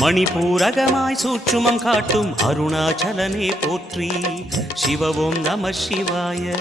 மணிபூரகமாய் சூற்றுமம் காட்டும் அருணாச்சலனே போற்றி. சிவவோம் நம சிவாய.